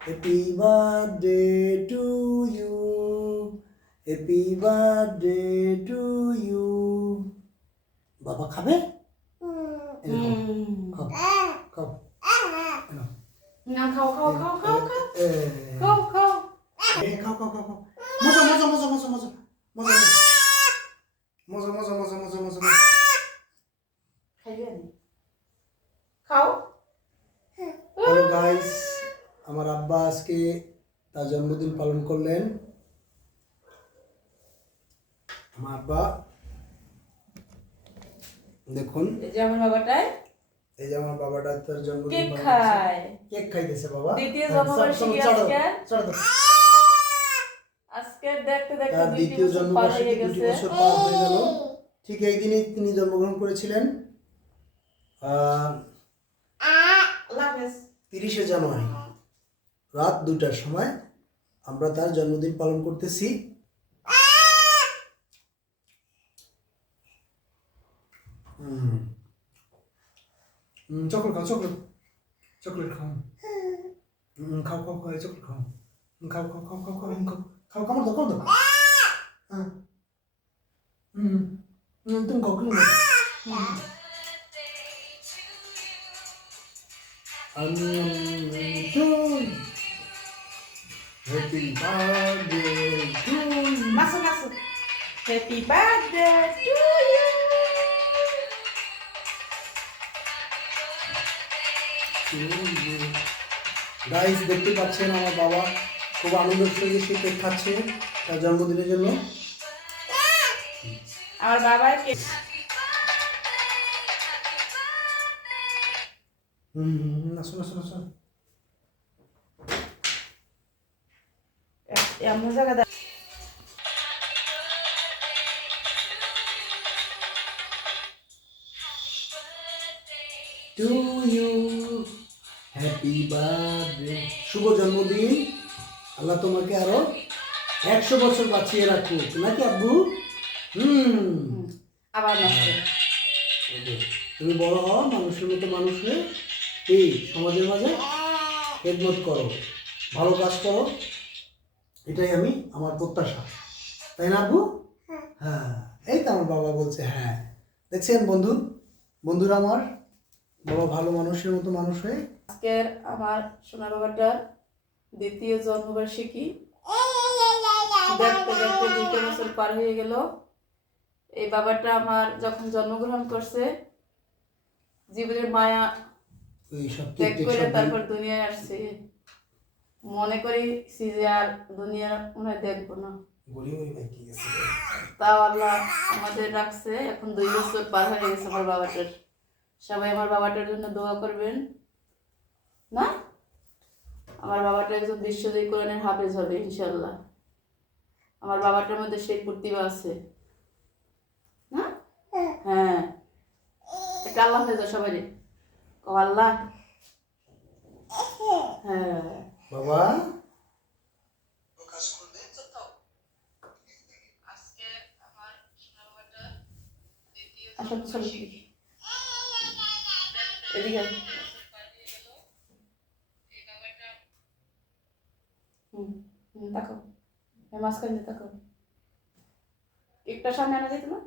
Happy birthday to you, happy birthday to you. বাবা খাবে? খাও খাও না, খাও খাও খাও খাও খাও খাও খাও খাও খাও খাও খাও। মজা মজা মজা মজা মজা মজা মজা মজা মজা মজা মজা মজা। খাইবে নি? খাও। হ্যালো গাইস, আমার আব্বা আজকে তার জন্মদিন পালন করলেন। আমার আব্বা দেখুন, এই যে আমার বাবাটাই এই যে আমার বাবাটা তার জন্মদিন কেক পালন খায়। কেক খাইতেছে বাবা। দ্বিতীয় জন্মবার্ষিকী আজকে। আজকে দেখতে দেখতে তার দ্বিতীয় জন্মবার্ষিকী 2 বছর পার হয়ে গেল। ঠিক এই দিনেই তিনি জন্মগ্রহণ করেছিলেন, 30শে জানুয়ারি রাত 2টার সময় আমরা তার জন্মদিন পালন করতেছি। চকলেট খাও, চকলেট চকলেট খাও, খাও খাও খাও, চকলেট খাও, খাও খাও খাও খাও খাও খাও, কামড় দাও, কামড় দাও। তুমি খাও, তুমি খাও। Happy birthday to you. নাচো নাচো। Happy birthday to you. Guys দেখতে পাচ্ছেন আমার বাবা খুব আনন্দের সঙ্গে সে কেক খাচ্ছে তার জন্মদিনের জন্য। আমার বাবার কেক। নাচো নাচো নাচো। এমন জায়গা টু ইউ, হ্যাপি বার্থডে। শুভ জন্মদিন, আল্লাহ তোমাকে আরো 100 বছর বাঁচিয়ে রাখুক, নাকি আব্বু? আবার নাচো। তুমি বড় হও, মানুষের মতো মানুষ হয়ে এই সমাজের মাঝে খেদমত করো, ভালো কাজ করো, এটাই আমার প্রত্যাশা, তাই না আব্বু? হ্যাঁ, এই তো আমার বাবা বলছে হ্যাঁ। দেখছেন বন্ধুরা, আমার বাবা ভালো মানুষের মতো মানুষ হয়ে। আজকের আমার সোনা বাবাটার দ্বিতীয় জন্মবার্ষিকী। দেখতে দেখতে 2 বছর পার হয়ে গেল। এই বাবাটা আমার যখন জন্মগ্রহণ করছে, জীবনের মায়া ত্যাগ করে তারপর দুনিয়ায় আসছে। মনে করি যে আর দুনিয়া মনে হয় দেখবো না, তাও আল্লাহ আমাদের রাখছে। এখন 2 বছর পার হয়ে গেছে আমার বাবাটার। সবাই আমার বাবাটার জন্য দোয়া করবেন না? আমার বাবাটা একজন বিশ্বজয়ী কোরআনের হাফেজ হবে ইনশাল্লাহ। আমার বাবাটার মধ্যে সেই প্রতিভা আছে না? হ্যাঁ, এটা আল্লাহ হয়ে যায় সবাই। আল্লাহ। হ্যাঁ বাবা আসলে চলো এদিকে। তাকাও, মাঝখানে তাকাও। একটা সামনে আনা যেত না?